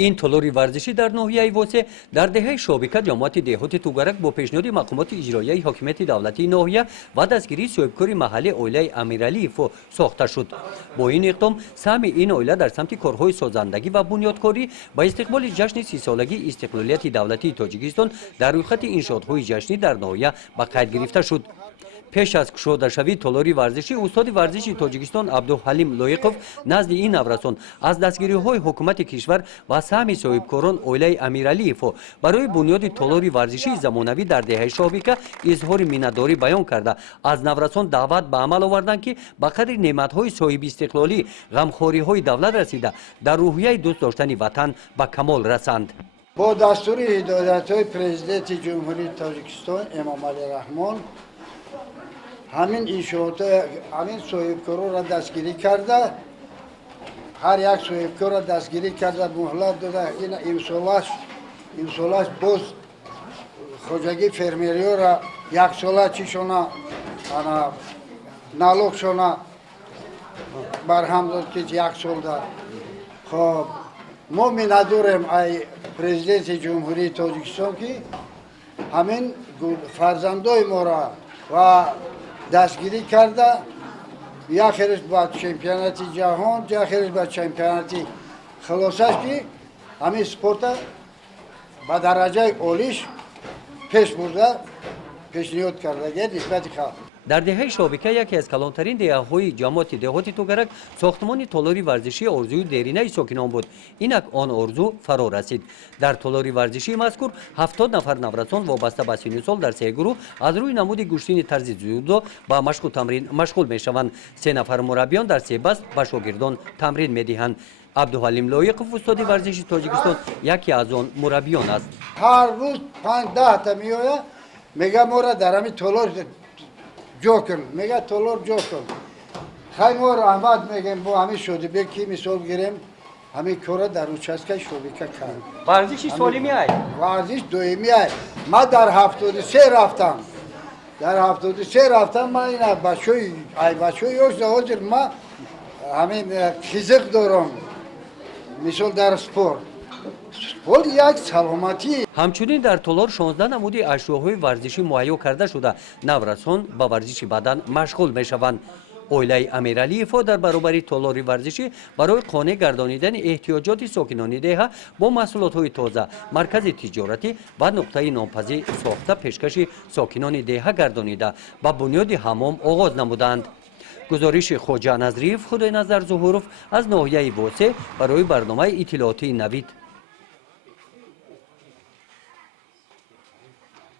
این طلوری ورزشی در ناحیه واسه در دهه شابکه جماعت دهات توگرک با پیشنهاد مقامات اجرایی حاکمیت دولتی ناحیه و دستگیری صاحبکار محل اویله امیرعلی فو ساخته شد. با این اقدام سهم این اویله در سمت کارهای سازندگی و بنیادکاری با استقبال جشن 30 سالگی استقلالیت دولتی تاجیکستان در رویخط انشاءات‌های جشنی در ناحیه به قید گرفته شد. پیش از گشوده شوی طلوری ورزشی استاد ورزشی تاجیکستان عبدالحلیم لایقов نزد این نورسان از دستگیری های حکومت کشور و سهم صاحبکاران اویله امیرعلی فو برای بنیاد طلوری ورزشی زمانوی در دهه شابکه اظهار منتداری بیان کرده از نورسان دعوت به عمل آوردند که به قدر نعمت های صاحب استقلالی غمخواری های دولت رسیده در روحیه دوست داشتن وطن به کمال رسند. با دستور هدایت های پرزیدنت جمهوری تاجیکستان امام علی رحمان همین انشاءات همین صاحبکارا را دستگیری کرده، هر یک صاحبکار را دستگیری کرده، مهلت داده. این امسالش باز خوجگی فرمیری را یک ساله چیشونا نالوکشونا برهم داد که یک سال داد. خب ما مینداریم ای پرزیدنت جمهوری تاجیکستان که همین فرزندای ما را و دستگیری کرده، یا خیرش با چمپیوناتی جهان، یا خیرش با چمپیوناتی خلاصش که همین سپورت با درجه اولیش پیش برده پیشنهاد کرده نسبت خلق. در دهه شابکه یکی از کلانترین دهه‌های جماعت دهات توگرک ساختمان طلوری ورزشی آرزوی دیرینه ساکنان بود. اینک آن آرزو فرا رسید. در طلوری ورزشی مذکور 70 نفر نورسان وابسته به سن سال در سه گروه از روی نمود گشتین طرز جودو با مشق و تمرین مشغول میشوند. 3 نفر مربیان در سه بست به شاگردان تمرین میدهند. عبدالحلیم لایقов استاد ورزشی تاجیکستان یکی از آن مربیان است. هر روز 5-10 تا میآید میگه ما را در همین طلور جو کن، میگه طلور جو کن. خیلی ما رحمت میگیم با همین شده بکی مثال گیریم همین کارا در اوچسکه شوبیکه کرد. ورزشی سالمی ای؟ ورزش دویمی ای. ما در 73 رفتم. در 73 رفتم من این بچه‌ای یوش حاضر ما همین فیزیک دارم. مثال در سپورت. سپورت یک سلامتی. همچنین در طلور 16 نمود اشیاءهای ورزشی مهیا کرده شده. نورسان با ورزش بدن مشغول میشوند. اویله امیرعلی فو در برابر طلوری ورزشی برای قانع گردانیدن احتیاجات ساکنان دهه با محصولات تازه، مرکز تجارتی و نقطه نامپذیر ساخته پیشکش ساکنان دهه گردانیده و بنیاد حمام آغاز نمودند. گزارش خواجه نظریف خدای نظر ظهوروف از ناحیه واسه برای برنامه اطلاعاتی نوید.